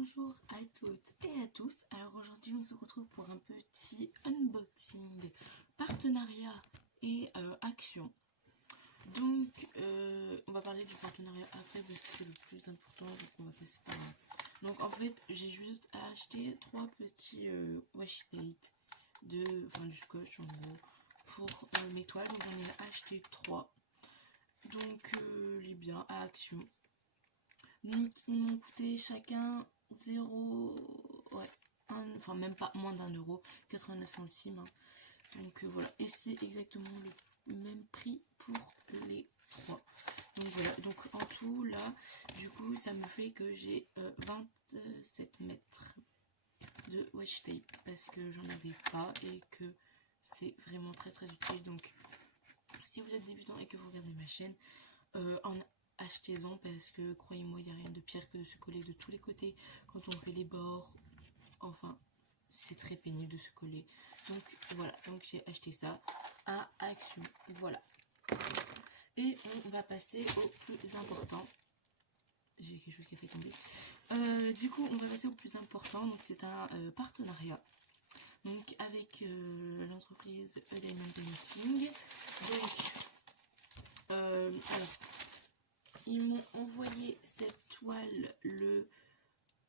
Bonjour à toutes et à tous. Alors aujourd'hui on se retrouve pour un petit unboxing, partenariat et action. Donc on va parler du partenariat après parce que c'est le plus important, donc on va passer par là. Donc en fait j'ai juste acheté 3 petits washi tape du scotch en gros pour mes toiles. Donc j'en ai acheté 3. Donc les biens à action. Donc ils m'ont coûté chacun 0, ouais, enfin même pas moins d'1 €, 89 centimes. Hein. Donc voilà, et c'est exactement le même prix pour les 3. Donc voilà, donc en tout là, du coup ça me fait que j'ai 27 mètres de washi tape parce que j'en avais pas et que c'est vraiment très utile. Donc si vous êtes débutant et que vous regardez ma chaîne, achetez-en parce que croyez-moi il n'y a rien de pire que de se coller de tous les côtés quand on fait les bords. Enfin c'est très pénible de se coller. Donc voilà, donc j'ai acheté ça à Action. Voilà, et on va passer au plus important. J'ai quelque chose qui a fait tomber. Du coup on va passer au plus important. Donc c'est un partenariat donc avec l'entreprise A Diamond Painting. Donc alors ils m'ont envoyé cette toile le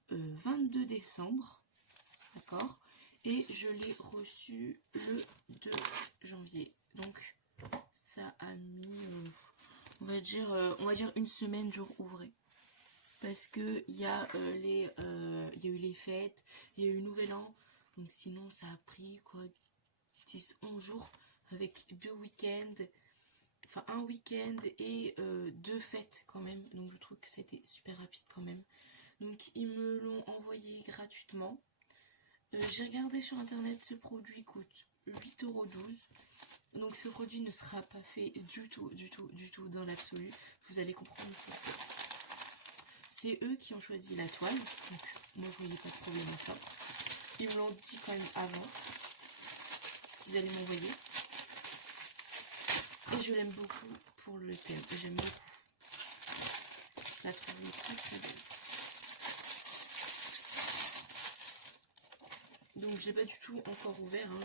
22 décembre, d'accord, et je l'ai reçue le 2 janvier. Donc ça a mis, on va dire une semaine jour ouvré. Parce que il y a eu les fêtes, il y a eu Nouvel An, donc sinon ça a pris quoi 10-11 jours avec 2 week-ends. Enfin un week-end et 2 fêtes quand même, donc je trouve que c'était super rapide quand même. Donc ils me l'ont envoyé gratuitement. J'ai regardé sur internet, ce produit coûte 8,12 €. Donc ce produit ne sera pas fait du tout dans l'absolu. Vous allez comprendre pourquoi. C'est eux qui ont choisi la toile, donc moi je voyais pas de problème à ça. Ils me l'ont dit quand même avant ce qu'ils allaient m'envoyer. Et je l'aime beaucoup pour le thème, j'aime beaucoup. Je la trouve très belle. Donc je l'ai pas du tout encore ouvert, hein.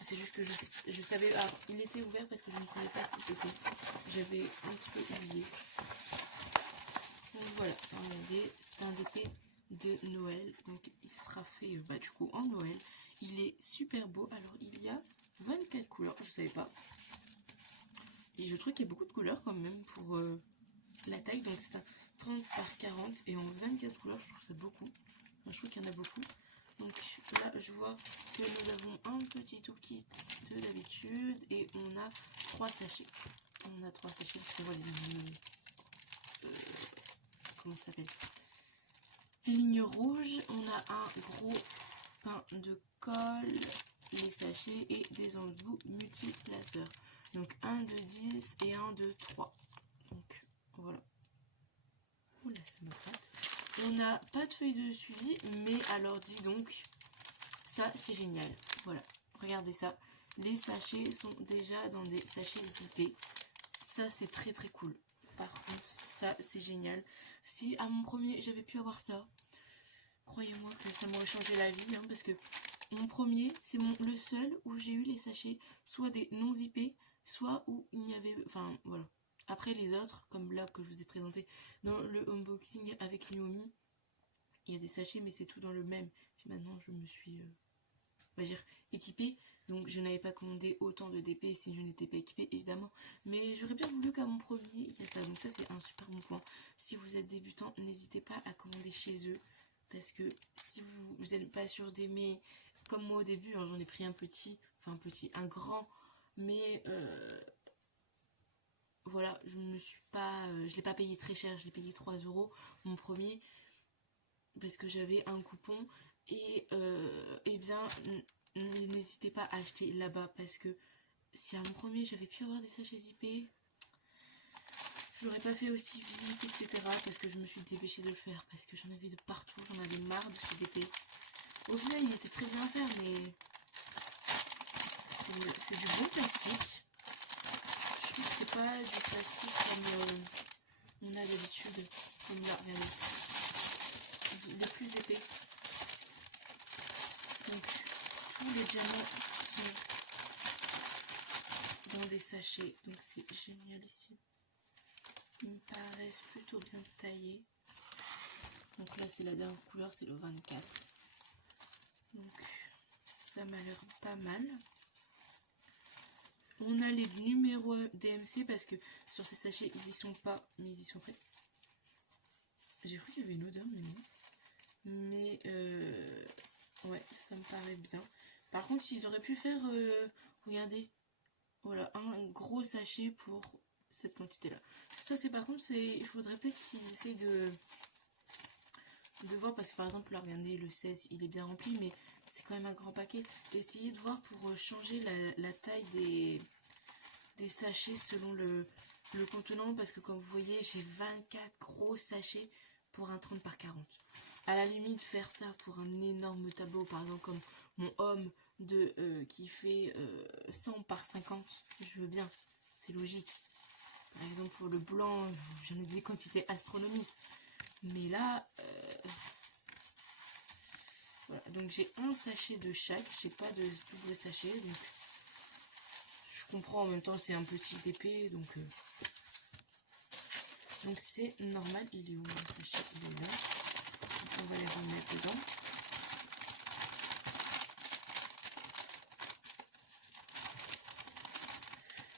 C'est juste que je savais, alors il était ouvert parce que je ne savais pas ce que c'était. J'avais un petit peu oublié. Donc voilà, regardez, c'est un DP de Noël, donc il sera fait du coup en Noël. Il est super beau, alors il y a 24 couleurs, je savais pas. Et je trouve qu'il y a beaucoup de couleurs quand même pour la taille. Donc c'est un 30 par 40 et en 24 couleurs, je trouve ça beaucoup. Enfin, je trouve qu'il y en a beaucoup. Donc là, je vois que nous avons un petit tout kit de d'habitude et on a 3 sachets. On a 3 sachets parce qu'on voit les lignes. Comment ça s'appelle? Les lignes rouges. On a un gros pain de colle, les sachets et des embouts multiplaceurs. Donc un de 10 et un de 3. Donc voilà. Oula, ça me gratte. On n'a pas de feuille de suivi, mais alors dis donc, ça c'est génial. Voilà, regardez ça. Les sachets sont déjà dans des sachets zippés. Ça c'est très cool. Par contre, ça c'est génial. Si à mon premier j'avais pu avoir ça, croyez-moi que ça m'aurait changé la vie, hein, parce que mon premier, c'est le seul où j'ai eu les sachets soit des non zippés, soit où il n'y avait... Enfin, voilà. Après, les autres, comme là que je vous ai présenté dans le unboxing avec Liomi, il y a des sachets, mais c'est tout dans le même. Puis maintenant, je me suis, on va dire, équipée. Donc, je n'avais pas commandé autant de DP si je n'étais pas équipée, évidemment. Mais j'aurais bien voulu qu'à mon premier, il y ait ça. Donc ça, c'est un super bon point. Si vous êtes débutant, n'hésitez pas à commander chez eux. Parce que si vous n'êtes pas sûr d'aimer... Comme moi au début, hein, j'en ai pris un petit, un grand, mais voilà, je l'ai pas payé très cher, je l'ai payé 3 € mon premier, parce que j'avais un coupon, et bien, n'hésitez pas à acheter là-bas, parce que si à mon premier j'avais pu avoir des sachets zippés, je l'aurais pas fait aussi vite, etc., parce que je me suis dépêchée de le faire, parce que j'en avais de partout, j'en avais marre de ce DP. Au final, il était très bien à faire, mais c'est du bon plastique. Je trouve que c'est pas du plastique comme on a d'habitude. Comme là, regardez. Les plus épais. diamants sont dans des sachets, donc c'est génial ici. Ils me paraissent plutôt bien taillés. Donc là c'est la dernière couleur, c'est le 24. Donc ça m'a l'air pas mal. On a les numéros DMC parce que sur ces sachets ils y sont pas, mais ils y sont prêts. J'ai cru qu'il y avait une odeur, mais non. Mais ouais, ça me paraît bien. Par contre, ils auraient pu faire, regardez, voilà, un gros sachet pour cette quantité-là. Ça, c'est par contre, il faudrait peut-être qu'ils essayent de voir, parce que par exemple, là, regardez, le 16, il est bien rempli, mais c'est quand même un grand paquet. Essayez de voir pour changer la taille des sachets selon le contenant, parce que comme vous voyez, j'ai 24 gros sachets pour un 30 par 40. À la limite, faire ça pour un énorme tableau, par exemple comme mon homme qui fait 100 par 50, je veux bien, c'est logique. Par exemple pour le blanc, j'en ai des quantités astronomiques. Mais là, voilà. Donc j'ai un sachet de chaque, j'ai pas de double sachet, donc je comprends en même temps, c'est un petit épais, donc c'est normal. Il est où mon sachet? Il est là. Donc on va les remettre dedans.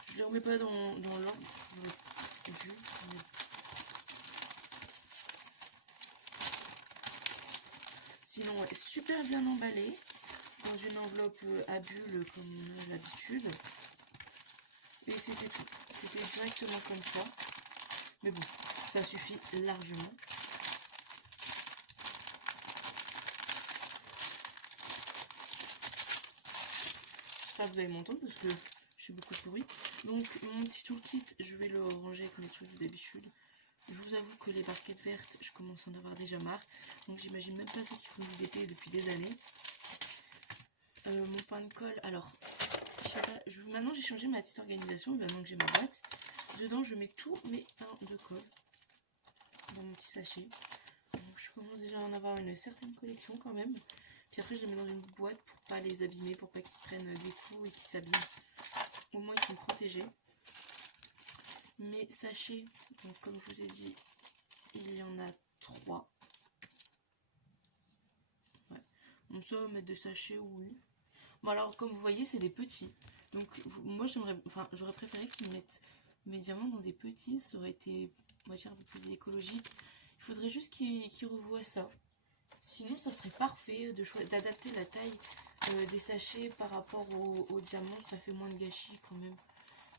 Je les remets pas dans l'ordre du jus. Sinon, ouais, super bien emballé dans une enveloppe à bulles comme on a l'habitude. Et c'était tout. C'était directement comme ça. Mais bon, ça suffit largement. J'espère que vous allez m'entendre parce que je suis beaucoup pourrie. Donc mon petit toolkit, je vais le ranger avec mes trucs d'habitude. Je vous avoue que les barquettes vertes, je commence à en avoir déjà marre. Donc j'imagine même pas ceux qui font du DP depuis des années. Mon pain de colle, alors, je sais pas, maintenant j'ai changé ma petite organisation, maintenant que j'ai ma boîte. Dedans je mets tous mes pains de colle dans mon petit sachet. Donc je commence déjà à en avoir une certaine collection quand même. Puis après je les mets dans une boîte pour pas les abîmer, pour pas qu'ils se prennent des coups et qu'ils s'abîment. Au moins ils sont protégés. Mes sachets, donc comme je vous ai dit, il y en a 3. Ouais. Bon, ça, mettre des sachets, oui. Bon, alors, comme vous voyez, c'est des petits. Donc, moi, j'aurais préféré qu'ils mettent mes diamants dans des petits. Ça aurait été, on va dire, un peu plus écologique. Il faudrait juste qu'ils revoient ça. Sinon, ça serait parfait d'adapter la taille des sachets par rapport aux diamants. Ça fait moins de gâchis quand même.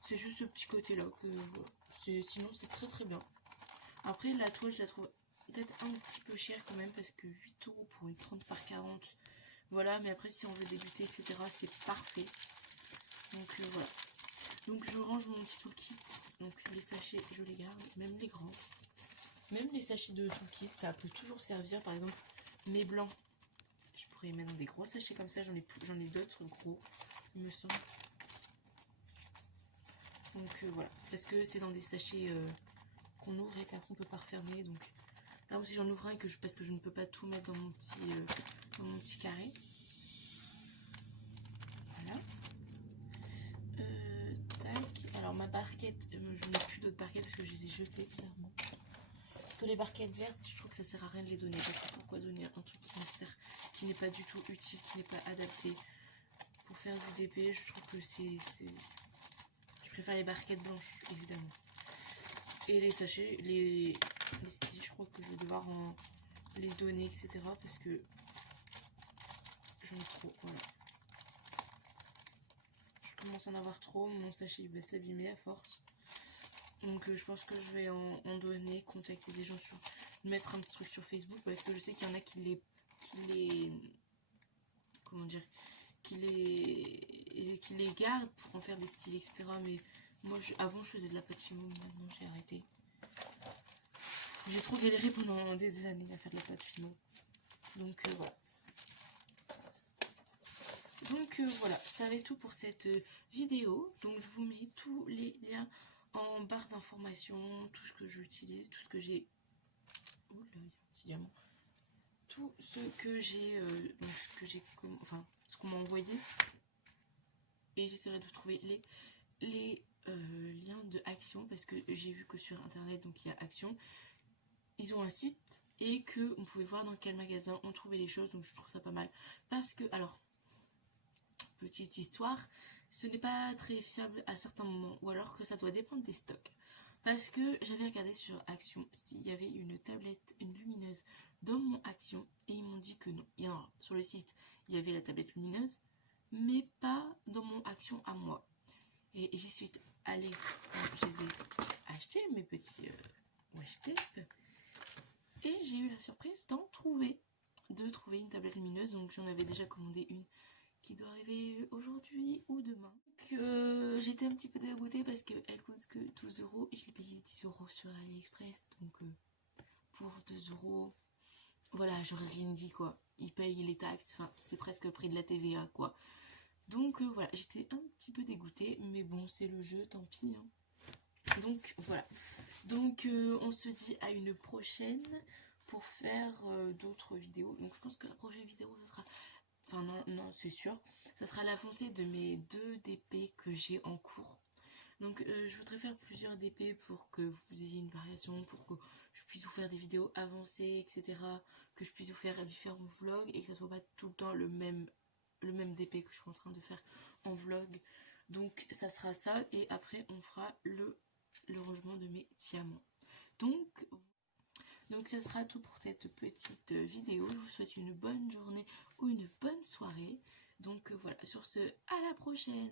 C'est juste ce petit côté-là que voilà. Sinon, c'est très très bien. Après, la toile, je la trouve peut-être un petit peu chère quand même parce que 8 € pour une 30 par 40. Voilà, mais après, si on veut débuter, etc., c'est parfait. Donc voilà. Donc je range mon petit toolkit. Donc les sachets, je les garde, même les grands. Même les sachets de toolkit, ça peut toujours servir. Par exemple, mes blancs, je pourrais les mettre dans des gros sachets comme ça. J'en ai d'autres gros, il me semble. Donc voilà, parce que c'est dans des sachets qu'on ouvre et qu'après on peut pas refermer. Donc par exemple si j'en ouvre un parce que je ne peux pas tout mettre dans mon petit carré. Voilà. Tac. Alors ma barquette, je n'ai plus d'autres barquettes parce que je les ai jetées clairement. Parce que les barquettes vertes, je trouve que ça sert à rien de les donner. Parce que pourquoi donner un truc qui n'est pas du tout utile, qui n'est pas adapté pour faire du DP? Je trouve que je préfère les barquettes blanches, évidemment. Et les sachets, les styles, je crois que je vais devoir les donner, etc. Parce que j'en ai trop, voilà. Je commence à en avoir trop, mon sachet il va s'abîmer à force. Donc je pense que je vais en donner, contacter des gens, mettre un petit truc sur Facebook. Parce que je sais qu'il y en a qui les gardent pour en faire des styles, etc. Mais moi, avant, je faisais de la pâte fimo, maintenant j'ai arrêté. J'ai trop galéré pendant des années à faire de la pâte fimo. Donc voilà. Donc voilà, ça va être tout pour cette vidéo. Donc je vous mets tous les liens en barre d'informations, tout ce que j'utilise, tout ce que j'ai. Oh là, il y a un petit diamant. tout ce que j'ai enfin ce qu'on m'a envoyé, et j'essaierai de trouver les liens de Action, parce que j'ai vu que sur internet, donc il y a Action, ils ont un site et que on pouvait voir dans quel magasin on trouvait les choses, donc je trouve ça pas mal. Parce que, alors, petite histoire, ce n'est pas très fiable à certains moments, ou alors que ça doit dépendre des stocks. Parce que j'avais regardé sur Action s'il y avait une tablette, une lumineuse dans mon Action, et ils m'ont dit que non. Et alors, sur le site, il y avait la tablette lumineuse, mais pas dans mon Action à moi. Et j'y suis allée, je les ai achetés, mes petits washi tape, et j'ai eu la surprise de trouver une tablette lumineuse. Donc j'en avais déjà commandé une qui doit arriver aujourd'hui ou demain. J'étais un petit peu dégoûtée parce qu'elle coûte que 12 € et je l'ai payé 10 € sur AliExpress. Donc pour 2 €, voilà, j'aurais rien dit quoi. Ils payent les taxes, enfin c'est presque le prix de la TVA quoi. Donc voilà, j'étais un petit peu dégoûtée, mais bon, c'est le jeu, tant pis. Hein. Donc voilà. Donc on se dit à une prochaine pour faire d'autres vidéos. Donc je pense que la prochaine vidéo, ça sera... Enfin non, c'est sûr. Ça sera l'avancée de mes 2 DP que j'ai en cours. Donc je voudrais faire plusieurs DP pour que vous ayez une variation, pour que je puisse vous faire des vidéos avancées, etc. Que je puisse vous faire différents vlogs et que ça soit pas tout le temps le même DP que je suis en train de faire en vlog. Donc ça sera ça, et après on fera le rangement de mes diamants. Donc ça sera tout pour cette petite vidéo. Je vous souhaite une bonne journée ou une bonne soirée. Donc voilà, sur ce, à la prochaine.